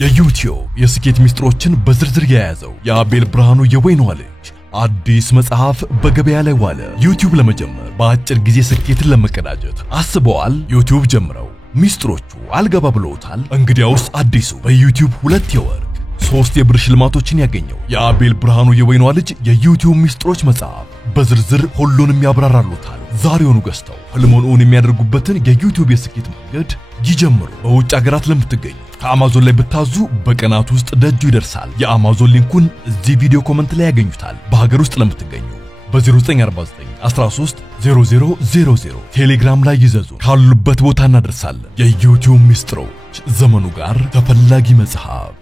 የዩቲዩብ የስኬት ሚስጥሮችን በዝርዝር የያዘው የአቤል ብርሃኑ የወይኗ ልጅ አዲስ መጽሐፍ በገበያ ላይ ዋለ። ዩቲዩብ ለመጀመር በአጭር ጊዜ ስኬትን ለመቀዳጀት አስበዋል? ዩቲዩብ ጀምረው ሚስጥሮቹ አልገባ ብለውታል? እንግዲያውስ አዲሱ በዩቲዩብ 2 የወርቅ 3 የብር ሽልማቶችን ያገኘው የአቤል ብርሃኑ የወይኗ ልጅ የዩቲዩብ ሚስጥሮች መጽሐፍ በዝርዝር ሁሉንም ያብራራሉታል። ዛሬውኑ ገዝተው ህልሞን የሚያደርጉበትን የዩቲዩብ የስኬት መንገድ ይጀምሩ። በውጭ ሀገራት ለምትገኙ ከአማዞን ላይ ብታዙ በቀናት ውስጥ ደጁ ይደርሳል። የአማዞን ሊንኩን እዚህ ቪዲዮ ኮሜንት ላይ ያገኙታል። በሀገር ውስጥ ለምትገኙ በ0949 13 0000 ቴሌግራም ላይ ይዘዙ። ካሉበት ቦታ እናደርሳለን። የዩቲዩብ ሚስጥሮች ዘመኑ ጋር ተፈላጊ መጽሐፍ።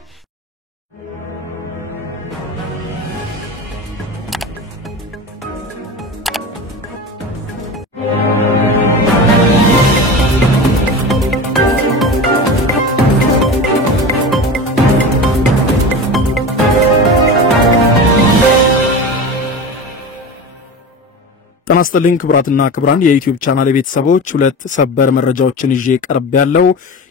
ተናስተልኝ ክብራትና ክብራን የዩቲዩብ ቻናል ቤተሰቦች 2 ሰበር መረጃዎችን ይዤ ቀርብ ያለው።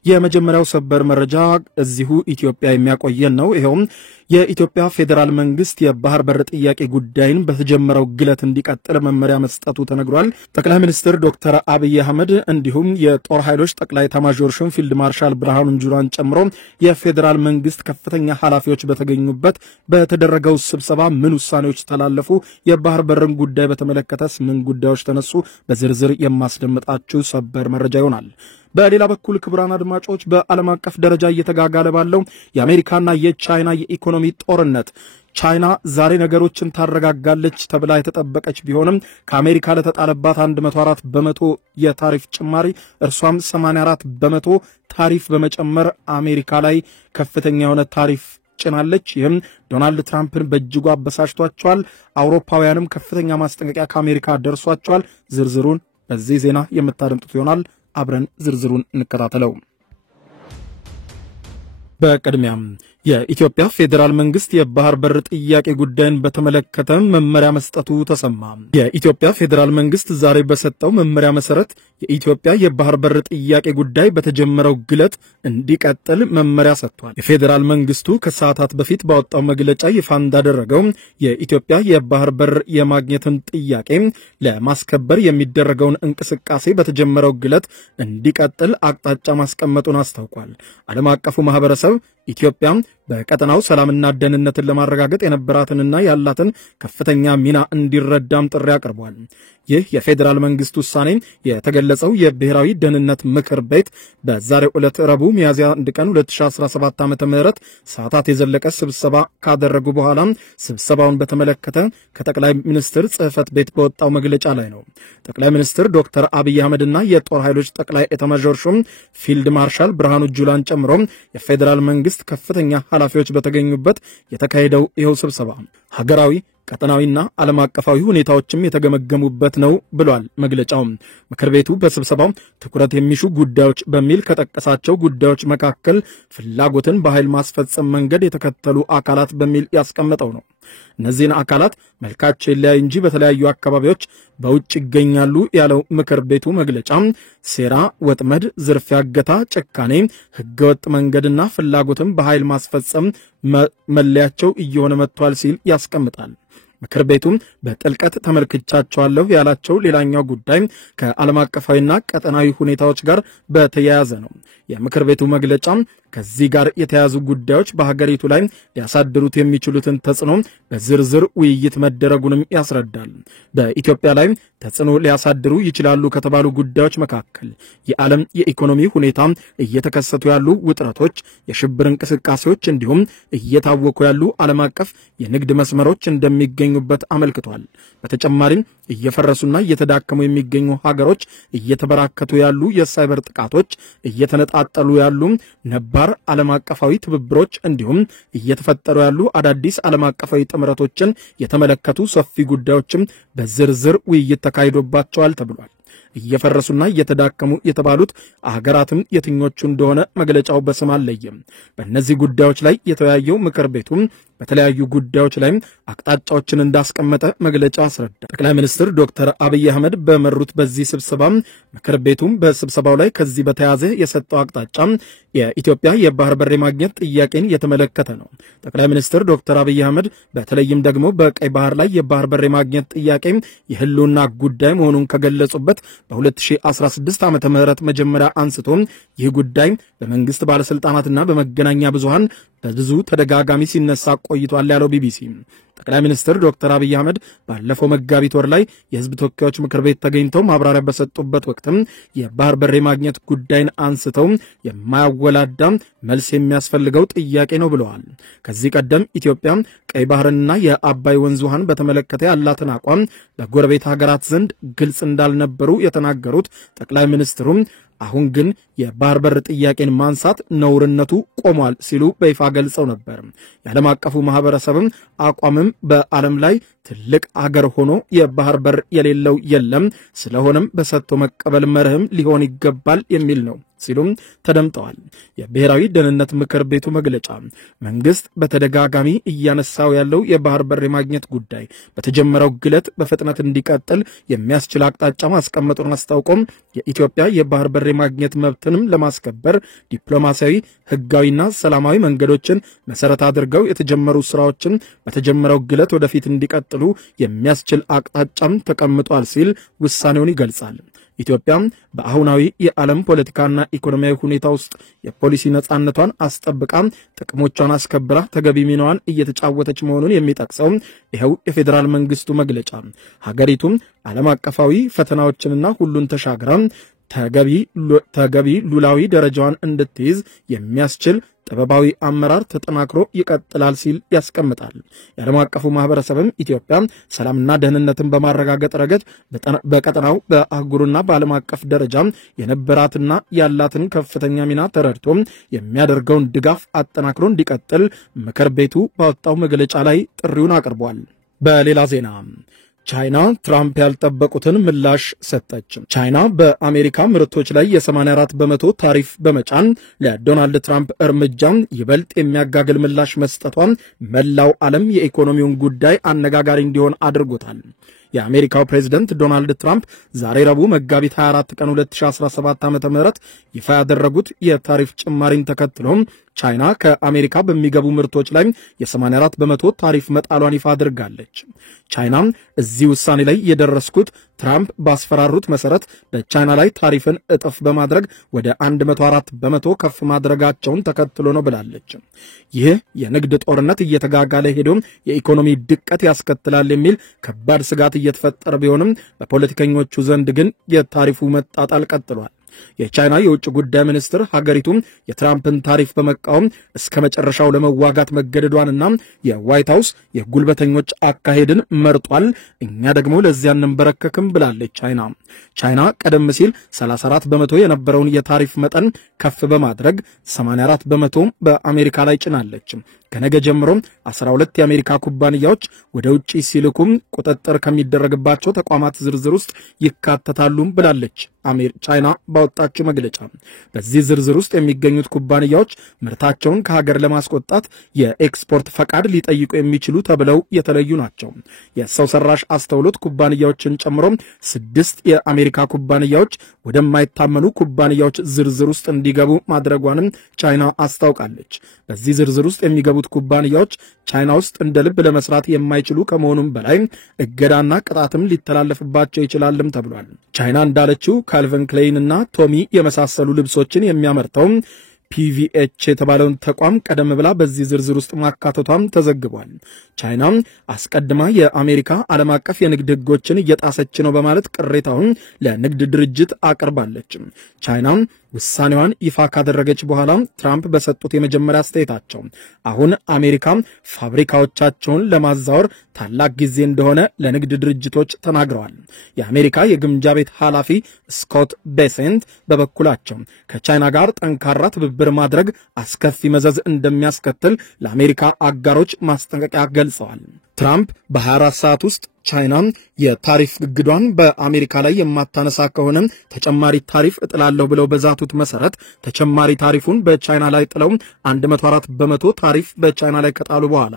የመጀመሪያው ሰበር መረጃ እዚሁ ኢትዮጵያ የሚያቆየን ነው። ይሄውም የኢትዮጵያ ፌደራል መንግስት የባህር በር ጥያቄ ጉዳይን በተጀመረው ግለት እንዲቀጥል መመሪያ መስጠቱ ተነግሯል። ጠቅላይ ሚኒስትር ዶክተር አብይ አህመድ እንዲሁም የጦር ኃይሎች ጠቅላይ ኤታማዦር ሹም ፊልድ ማርሻል ብርሃኑ ጁላን ጨምሮ የፌደራል መንግስት ከፍተኛ ኃላፊዎች በተገኙበት በተደረገው ስብሰባ ምን ውሳኔዎች ተላለፉ? የባህር በርን ጉዳይ በተመለከተስ ምን ጉዳዮች ተነሱ? በዝርዝር የማስደምጣችሁ ሰበር መረጃ ይሆናል። በሌላ በኩል ክብራን አድማጮች በዓለም አቀፍ ደረጃ እየተጋጋለ ባለው የአሜሪካና የቻይና የኢኮኖሚ ጦርነት ቻይና ዛሬ ነገሮችን ታረጋጋለች ተብላ የተጠበቀች ቢሆንም ከአሜሪካ ለተጣለባት 104 በመቶ የታሪፍ ጭማሪ እርሷም 84 በመቶ ታሪፍ በመጨመር አሜሪካ ላይ ከፍተኛ የሆነ ታሪፍ ጭናለች። ይህም ዶናልድ ትራምፕን በእጅጉ አበሳጭቷቸዋል። አውሮፓውያንም ከፍተኛ ማስጠንቀቂያ ከአሜሪካ ደርሷቸዋል። ዝርዝሩን በዚህ ዜና የምታደምጡት ይሆናል። አብረን ዝርዝሩን እንከታተለው። በቅድሚያም የኢትዮጵያ ፌደራል መንግስት የባህር በር ጥያቄ ጉዳይን በተመለከተ መመሪያ መስጠቱ ተሰማ። የኢትዮጵያ ፌደራል መንግስት ዛሬ በሰጠው መመሪያ መሰረት የኢትዮጵያ የባህር በር ጥያቄ ጉዳይ በተጀመረው ግለት እንዲቀጥል መመሪያ ሰጥቷል። የፌደራል መንግስቱ ከሰዓታት በፊት ባወጣው መግለጫ ይፋ እንዳደረገው የኢትዮጵያ የባህር በር የማግኘትን ጥያቄ ለማስከበር የሚደረገውን እንቅስቃሴ በተጀመረው ግለት እንዲቀጥል አቅጣጫ ማስቀመጡን አስታውቋል። ዓለም አቀፉ ማህበረሰብ ኢትዮጵያ በቀጠናው ሰላምና ደህንነትን ለማረጋገጥ የነበራትንና ያላትን ከፍተኛ ሚና እንዲረዳም ጥሪ አቅርቧል። ይህ የፌደራል መንግስት ውሳኔ የተገለጸው የብሔራዊ ደህንነት ምክር ቤት በዛሬው ዕለት ረቡዕ ሚያዝያ 1 ቀን 2017 ዓ.ም ሰዓታት የዘለቀ ስብሰባ ካደረጉ በኋላ ስብሰባውን በተመለከተ ከጠቅላይ ሚኒስትር ጽህፈት ቤት በወጣው መግለጫ ላይ ነው። ጠቅላይ ሚኒስትር ዶክተር አብይ አህመድና የጦር ኃይሎች ጠቅላይ ኤታማዦር ሹም ፊልድ ማርሻል ብርሃኑ ጁላን ጨምሮ የፌደራል መንግስት ከፍተኛ ኃላፊዎች በተገኙበት የተካሄደው ይኸው ስብሰባ ሀገራዊ ቀጠናዊና ዓለም አቀፋዊ ሁኔታዎችም የተገመገሙበት ነው ብሏል መግለጫው። ምክር ቤቱ በስብሰባው ትኩረት የሚሹ ጉዳዮች በሚል ከጠቀሳቸው ጉዳዮች መካከል ፍላጎትን በኃይል ማስፈጸም መንገድ የተከተሉ አካላት በሚል ያስቀመጠው ነው። እነዚህን አካላት መልካቸው ይለያይ እንጂ በተለያዩ አካባቢዎች በውጭ ይገኛሉ ያለው ምክር ቤቱ መግለጫ ሴራ፣ ወጥመድ፣ ዝርፊያ፣ እገታ፣ ጭካኔ፣ ህገወጥ መንገድና ፍላጎትን በኃይል ማስፈጸም መለያቸው እየሆነ መጥቷል ሲል ያስቀምጣል። ምክር ቤቱም በጥልቀት ተመልክቻቸዋለሁ ያላቸው ሌላኛው ጉዳይ ከዓለም አቀፋዊና ቀጠናዊ ሁኔታዎች ጋር በተያያዘ ነው። የምክር ቤቱ መግለጫ ከዚህ ጋር የተያዙ ጉዳዮች በሀገሪቱ ላይ ሊያሳድሩት የሚችሉትን ተጽዕኖ በዝርዝር ውይይት መደረጉንም ያስረዳል። በኢትዮጵያ ላይ ተጽዕኖ ሊያሳድሩ ይችላሉ ከተባሉ ጉዳዮች መካከል የዓለም የኢኮኖሚ ሁኔታ፣ እየተከሰቱ ያሉ ውጥረቶች፣ የሽብር እንቅስቃሴዎች እንዲሁም እየታወቁ ያሉ ዓለም አቀፍ የንግድ መስመሮች እንደሚገኙበት አመልክቷል። በተጨማሪም እየፈረሱና እየተዳከሙ የሚገኙ ሀገሮች፣ እየተበራከቱ ያሉ የሳይበር ጥቃቶች፣ እየተነጣጠሉ ያሉ ነባር ዓለም አቀፋዊ ትብብሮች እንዲሁም እየተፈጠሩ ያሉ አዳዲስ ዓለም አቀፋዊ ጥምረቶችን የተመለከቱ ሰፊ ጉዳዮችም በዝርዝር ውይይት ተካሂዶባቸዋል ተብሏል። እየፈረሱና እየተዳከሙ የተባሉት ሀገራትም የትኞቹ እንደሆነ መግለጫው በስም አልለየም። በእነዚህ ጉዳዮች ላይ የተወያየው ምክር ቤቱ በተለያዩ ጉዳዮች ላይ አቅጣጫዎችን እንዳስቀመጠ መግለጫው አስረዳ። ጠቅላይ ሚኒስትር ዶክተር አብይ አህመድ በመሩት በዚህ ስብሰባ ምክር ቤቱም በስብሰባው ላይ ከዚህ በተያያዘ የሰጠው አቅጣጫ የኢትዮጵያ የባህር በር ማግኘት ጥያቄን የተመለከተ ነው። ጠቅላይ ሚኒስትር ዶክተር አብይ አህመድ በተለይም ደግሞ በቀይ ባህር ላይ የባህር በር ማግኘት ጥያቄ የህልውና ጉዳይ መሆኑን ከገለጹበት በ2016 ዓመተ ምህረት መጀመሪያ አንስቶ ይህ ጉዳይ በመንግስት ባለስልጣናትና በመገናኛ ብዙሃን በብዙ ተደጋጋሚ ሲነሳ ቆይቷል ያለው ቢቢሲ ጠቅላይ ሚኒስትር ዶክተር አብይ አህመድ ባለፈው መጋቢት ወር ላይ የህዝብ ተወካዮች ምክር ቤት ተገኝተው ማብራሪያ በሰጡበት ወቅትም የባህር በር ማግኘት ጉዳይን አንስተው የማያወላዳ መልስ የሚያስፈልገው ጥያቄ ነው ብለዋል። ከዚህ ቀደም ኢትዮጵያ ቀይ ባህርንና የአባይ ወንዝ ውሃን በተመለከተ ያላትን አቋም በጎረቤት ሀገራት ዘንድ ግልጽ እንዳልነበሩ የተናገሩት ጠቅላይ ሚኒስትሩ አሁን ግን የባህር በር ጥያቄን ማንሳት ነውርነቱ ቆሟል ሲሉ በይፋ ገልጸው ነበር። የዓለም አቀፉ ማህበረሰብም አቋምም በዓለም ላይ ትልቅ አገር ሆኖ የባህር በር የሌለው የለም፣ ስለሆነም በሰጥቶ መቀበል መርህም ሊሆን ይገባል የሚል ነው ሲሉም ተደምጠዋል። የብሔራዊ ደህንነት ምክር ቤቱ መግለጫ መንግስት በተደጋጋሚ እያነሳው ያለው የባህር በር ማግኘት ጉዳይ በተጀመረው ግለት በፍጥነት እንዲቀጥል የሚያስችል አቅጣጫ ማስቀመጡን አስታውቆም የኢትዮጵያ የባህር በር ማግኘት መብትንም ለማስከበር ዲፕሎማሲያዊ፣ ህጋዊና ሰላማዊ መንገዶችን መሰረት አድርገው የተጀመሩ ስራዎችን በተጀመረው ግለት ወደፊት እንዲቀጥሉ የሚያስችል አቅጣጫም ተቀምጧል ሲል ውሳኔውን ይገልጻል። ኢትዮጵያ በአሁናዊ የዓለም ፖለቲካና ኢኮኖሚያዊ ሁኔታ ውስጥ የፖሊሲ ነጻነቷን አስጠብቃ ጥቅሞቿን አስከብራ ተገቢ ሚናዋን እየተጫወተች መሆኑን የሚጠቅሰው ይኸው የፌዴራል መንግስቱ መግለጫ ሀገሪቱም ዓለም አቀፋዊ ፈተናዎችንና ሁሉን ተሻግራ ተገቢ ሉላዊ ደረጃዋን እንድትይዝ የሚያስችል ጥበባዊ አመራር ተጠናክሮ ይቀጥላል ሲል ያስቀምጣል። የዓለም አቀፉ ማህበረሰብም ኢትዮጵያ ሰላምና ደህንነትን በማረጋገጥ ረገድ በቀጠናው በአህጉሩና በዓለም አቀፍ ደረጃ የነበራትና ያላትን ከፍተኛ ሚና ተረድቶ የሚያደርገውን ድጋፍ አጠናክሮ እንዲቀጥል ምክር ቤቱ ባወጣው መግለጫ ላይ ጥሪውን አቅርቧል። በሌላ ዜና ቻይና ትራምፕ ያልጠበቁትን ምላሽ ሰጠች። ቻይና በአሜሪካ ምርቶች ላይ የ84 በመቶ ታሪፍ በመጫን ለዶናልድ ትራምፕ እርምጃ ይበልጥ የሚያጋግል ምላሽ መስጠቷን መላው ዓለም የኢኮኖሚውን ጉዳይ አነጋጋሪ እንዲሆን አድርጎታል። የአሜሪካው ፕሬዝደንት ዶናልድ ትራምፕ ዛሬ ረቡዕ መጋቢት 24 ቀን 2017 ዓ.ም ይፋ ያደረጉት የታሪፍ ጭማሪን ተከትሎ ቻይና ከአሜሪካ በሚገቡ ምርቶች ላይ የ84 በመቶ ታሪፍ መጣሏን ይፋ አድርጋለች። ቻይና እዚህ ውሳኔ ላይ የደረስኩት ትራምፕ ባስፈራሩት መሰረት በቻይና ላይ ታሪፍን እጥፍ በማድረግ ወደ 104 በመቶ ከፍ ማድረጋቸውን ተከትሎ ነው ብላለች። ይህ የንግድ ጦርነት እየተጋጋለ ሄዶ የኢኮኖሚ ድቀት ያስከትላል የሚል ከባድ ስጋት እየተፈጠረ ቢሆንም በፖለቲከኞቹ ዘንድ ግን የታሪፉ መጣጣል ቀጥሏል። የቻይና የውጭ ጉዳይ ሚኒስትር ሀገሪቱ የትራምፕን ታሪፍ በመቃወም እስከ መጨረሻው ለመዋጋት መገደዷንና የዋይት ሃውስ የጉልበተኞች አካሄድን መርጧል፣ እኛ ደግሞ ለዚያ እንበረከክም ብላለች። ቻይና ቀደም ሲል 34 በመቶ የነበረውን የታሪፍ መጠን ከፍ በማድረግ 84 በመቶ በአሜሪካ ላይ ጭናለች። ከነገ ጀምሮ 12 የአሜሪካ ኩባንያዎች ወደ ውጪ ሲልኩም ቁጥጥር ከሚደረግባቸው ተቋማት ዝርዝር ውስጥ ይካተታሉ ብላለች ቻይና ባወጣችው መግለጫ። በዚህ ዝርዝር ውስጥ የሚገኙት ኩባንያዎች ምርታቸውን ከሀገር ለማስወጣት የኤክስፖርት ፈቃድ ሊጠይቁ የሚችሉ ተብለው የተለዩ ናቸው። የሰው ሰራሽ አስተውሎት ኩባንያዎችን ጨምሮ 6 የአሜሪካ ኩባንያዎች ወደማይታመኑ ኩባንያዎች ዝርዝር ውስጥ እንዲገቡ ማድረጓንም ቻይና አስታውቃለች። በዚህ ዝርዝር ውስጥ የሚገቡት ኩባንያዎች ቻይና ውስጥ እንደ ልብ ለመስራት የማይችሉ ከመሆኑም በላይ እገዳና ቅጣትም ሊተላለፍባቸው ይችላልም ተብሏል። ቻይና እንዳለችው ካልቪን ክሌይን እና ቶሚ የመሳሰሉ ልብሶችን የሚያመርተው ፒቪኤች የተባለውን ተቋም ቀደም ብላ በዚህ ዝርዝር ውስጥ ማካተቷም ተዘግቧል። ቻይና አስቀድማ የአሜሪካ ዓለም አቀፍ የንግድ ሕጎችን እየጣሰች ነው በማለት ቅሬታውን ለንግድ ድርጅት አቅርባለች። ቻይና ውሳኔዋን ይፋ ካደረገች በኋላ ትራምፕ በሰጡት የመጀመሪያ አስተያየታቸው አሁን አሜሪካ ፋብሪካዎቻቸውን ለማዛወር ታላቅ ጊዜ እንደሆነ ለንግድ ድርጅቶች ተናግረዋል። የአሜሪካ የግምጃ ቤት ኃላፊ ስኮት ቤሴንት በበኩላቸው ከቻይና ጋር ጠንካራ ትብብር ማድረግ አስከፊ መዘዝ እንደሚያስከትል ለአሜሪካ አጋሮች ማስጠንቀቂያ ገልጸዋል። ትራምፕ በ24 ሰዓት ውስጥ ቻይና የታሪፍ ግግዷን በአሜሪካ ላይ የማታነሳ ከሆነ ተጨማሪ ታሪፍ እጥላለሁ ብለው በዛቱት መሰረት ተጨማሪ ታሪፉን በቻይና ላይ ጥለው 104 በመቶ ታሪፍ በቻይና ላይ ከጣሉ በኋላ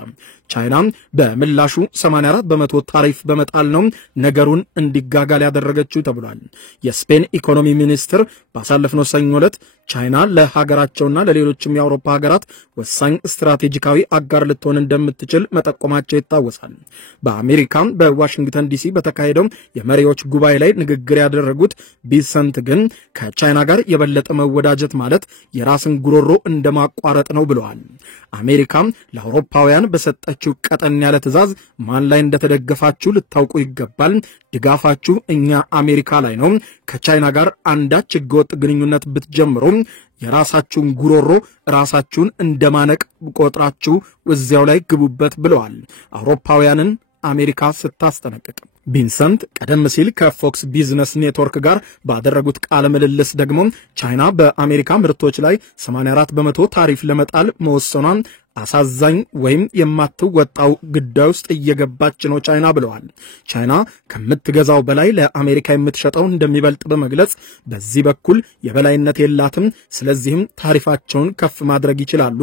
ቻይና በምላሹ 84 በመቶ ታሪፍ በመጣል ነው ነገሩን እንዲጋጋል ያደረገችው ተብሏል። የስፔን ኢኮኖሚ ሚኒስትር ባሳለፍነው ሰኞ ዕለት ቻይና ለሀገራቸውና ለሌሎችም የአውሮፓ ሀገራት ወሳኝ ስትራቴጂካዊ አጋር ልትሆን እንደምትችል መጠቆማቸው ይታወሳል። በአሜሪካ በዋሽንግተን ዲሲ በተካሄደው የመሪዎች ጉባኤ ላይ ንግግር ያደረጉት ቢሰንት ግን ከቻይና ጋር የበለጠ መወዳጀት ማለት የራስን ጉሮሮ እንደማቋረጥ ነው ብለዋል። አሜሪካ ለአውሮፓውያን በሰጠችው ቀጠን ያለ ትዕዛዝ ማን ላይ እንደተደገፋችሁ ልታውቁ ይገባል። ድጋፋችሁ እኛ አሜሪካ ላይ ነው። ከቻይና ጋር አንዳች ህገወጥ ግንኙነት ብትጀምሩ የራሳችሁን ጉሮሮ ራሳችሁን እንደማነቅ ቆጥራችሁ እዚያው ላይ ግቡበት ብለዋል። አውሮፓውያንን አሜሪካ ስታስጠነቅቅ ቢንሰንት ቀደም ሲል ከፎክስ ቢዝነስ ኔትወርክ ጋር ባደረጉት ቃለ ምልልስ ደግሞ ቻይና በአሜሪካ ምርቶች ላይ 84 በመቶ ታሪፍ ለመጣል መወሰኗን አሳዛኝ ወይም የማትወጣው ግዳይ ውስጥ እየገባች ነው ቻይና ብለዋል። ቻይና ከምትገዛው በላይ ለአሜሪካ የምትሸጠው እንደሚበልጥ በመግለጽ በዚህ በኩል የበላይነት የላትም፣ ስለዚህም ታሪፋቸውን ከፍ ማድረግ ይችላሉ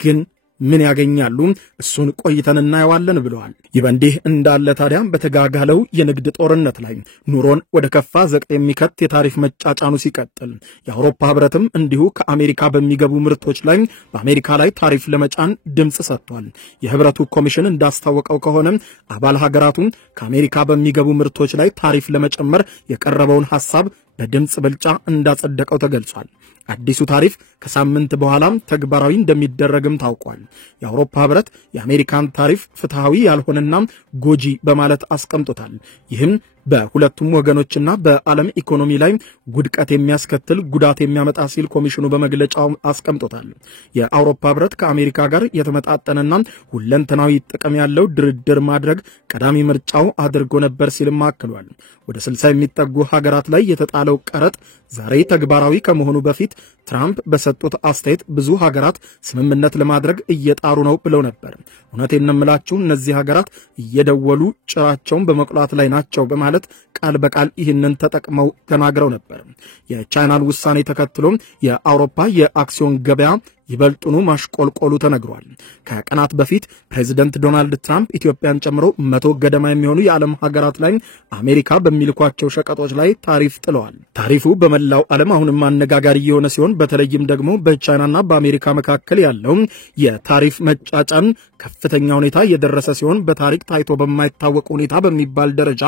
ግን ምን ያገኛሉ እሱን ቆይተን እናየዋለን ብለዋል። ይበንዲህ እንዳለ ታዲያ በተጋጋለው የንግድ ጦርነት ላይ ኑሮን ወደ ከፋ ዘቅ የሚከት የታሪፍ መጫጫኑ ሲቀጥል የአውሮፓ ህብረትም እንዲሁ ከአሜሪካ በሚገቡ ምርቶች ላይ በአሜሪካ ላይ ታሪፍ ለመጫን ድምጽ ሰጥቷል። የህብረቱ ኮሚሽን እንዳስታወቀው ከሆነ አባል ሀገራቱ ከአሜሪካ በሚገቡ ምርቶች ላይ ታሪፍ ለመጨመር የቀረበውን ሐሳብ በድምጽ ብልጫ እንዳጸደቀው ተገልጿል። አዲሱ ታሪፍ ከሳምንት በኋላ ተግባራዊ እንደሚደረግም ታውቋል። የአውሮፓ ህብረት የአሜሪካን ታሪፍ ፍትሃዊ ያልሆነና ጎጂ በማለት አስቀምጦታል። ይህም በሁለቱም ወገኖችና በዓለም ኢኮኖሚ ላይ ጉድቀት የሚያስከትል ጉዳት የሚያመጣ ሲል ኮሚሽኑ በመግለጫው አስቀምጦታል። የአውሮፓ ህብረት ከአሜሪካ ጋር የተመጣጠነና ሁለንተናዊ ጥቅም ያለው ድርድር ማድረግ ቀዳሚ ምርጫው አድርጎ ነበር ሲልም አክሏል። ወደ 60 የሚጠጉ ሀገራት ላይ የተጣለው ቀረጥ ዛሬ ተግባራዊ ከመሆኑ በፊት ትራምፕ በሰጡት አስተያየት ብዙ ሀገራት ስምምነት ለማድረግ እየጣሩ ነው ብለው ነበር። እውነቴን ነው የምላችሁ እነዚህ ሀገራት እየደወሉ ጭራቸውን በመቁላት ላይ ናቸው በማለት ቃል በቃል ይህንን ተጠቅመው ተናግረው ነበር። የቻይናን ውሳኔ ተከትሎ የአውሮፓ የአክሲዮን ገበያ ይበልጡኑ ማሽቆልቆሉ ተነግሯል። ከቀናት በፊት ፕሬዚደንት ዶናልድ ትራምፕ ኢትዮጵያን ጨምሮ 100 ገደማ የሚሆኑ የዓለም ሀገራት ላይ አሜሪካ በሚልኳቸው ሸቀጦች ላይ ታሪፍ ጥለዋል። ታሪፉ በመላው ዓለም አሁንም አነጋጋሪ የሆነ ሲሆን በተለይም ደግሞ በቻይናና በአሜሪካ መካከል ያለው የታሪፍ መጫጫን ከፍተኛ ሁኔታ የደረሰ ሲሆን በታሪክ ታይቶ በማይታወቅ ሁኔታ በሚባል ደረጃ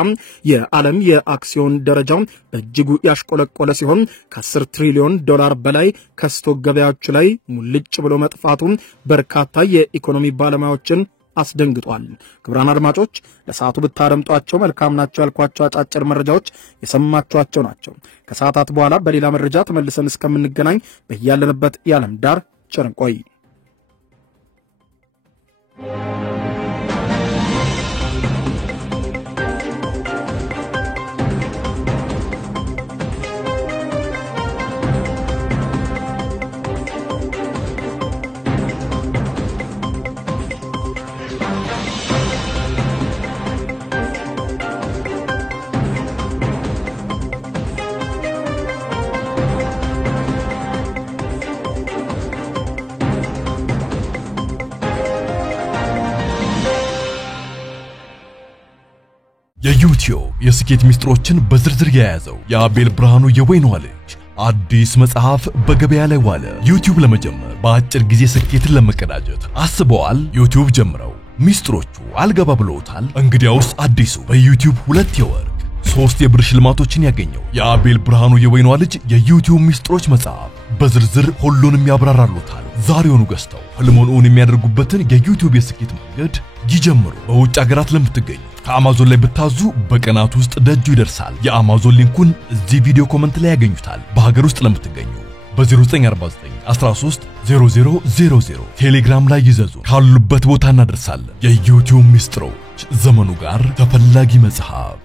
የዓለም የአክሲዮን ደረጃ በእጅጉ ያሽቆለቆለ ሲሆን ከ10 ትሪሊዮን ዶላር በላይ ከስቶክ ገበያዎች ላይ ሙልጭ ብሎ መጥፋቱ በርካታ የኢኮኖሚ ባለሙያዎችን አስደንግጧል። ክቡራን አድማጮች ለሰዓቱ ብታረምጧቸው መልካም ናቸው ያልኳቸው አጫጭር መረጃዎች የሰማችኋቸው ናቸው። ከሰዓታት በኋላ በሌላ መረጃ ተመልሰን እስከምንገናኝ በያለንበት የዓለም ዳር ቸር እንቆይ። የዩቲዩብ የስኬት ሚስጥሮችን በዝርዝር የያዘው የአቤል ብርሃኑ የወይኗ ልጅ አዲስ መጽሐፍ በገበያ ላይ ዋለ። ዩቲዩብ ለመጀመር በአጭር ጊዜ ስኬትን ለመቀዳጀት አስበዋል? ዩቲዩብ ጀምረው ሚስጥሮቹ አልገባ ብለውታል? እንግዲያውስ አዲሱ በዩቲዩብ 2 የወርቅ 3 የብር ሽልማቶችን ያገኘው የአቤል ብርሃኑ የወይኗ ልጅ የዩቲዩብ ሚስጥሮች መጽሐፍ በዝርዝር ሁሉንም ያብራራሉታል። ዛሬውኑ ገዝተው ህልሞን እውን የሚያደርጉበትን የዩቲዩብ የስኬት መንገድ ይጀምሩ። በውጭ ሀገራት ለምትገኙ ከአማዞን ላይ ብታዙ በቀናት ውስጥ ደጁ ይደርሳል። የአማዞን ሊንኩን እዚህ ቪዲዮ ኮሜንት ላይ ያገኙታል። በሀገር ውስጥ ለምትገኙ በ0949 13 0000 ቴሌግራም ላይ ይዘዙ። ካሉበት ቦታ እናደርሳለን። የዩቲዩብ ሚስጥሮች ዘመኑ ጋር ተፈላጊ መጽሐፍ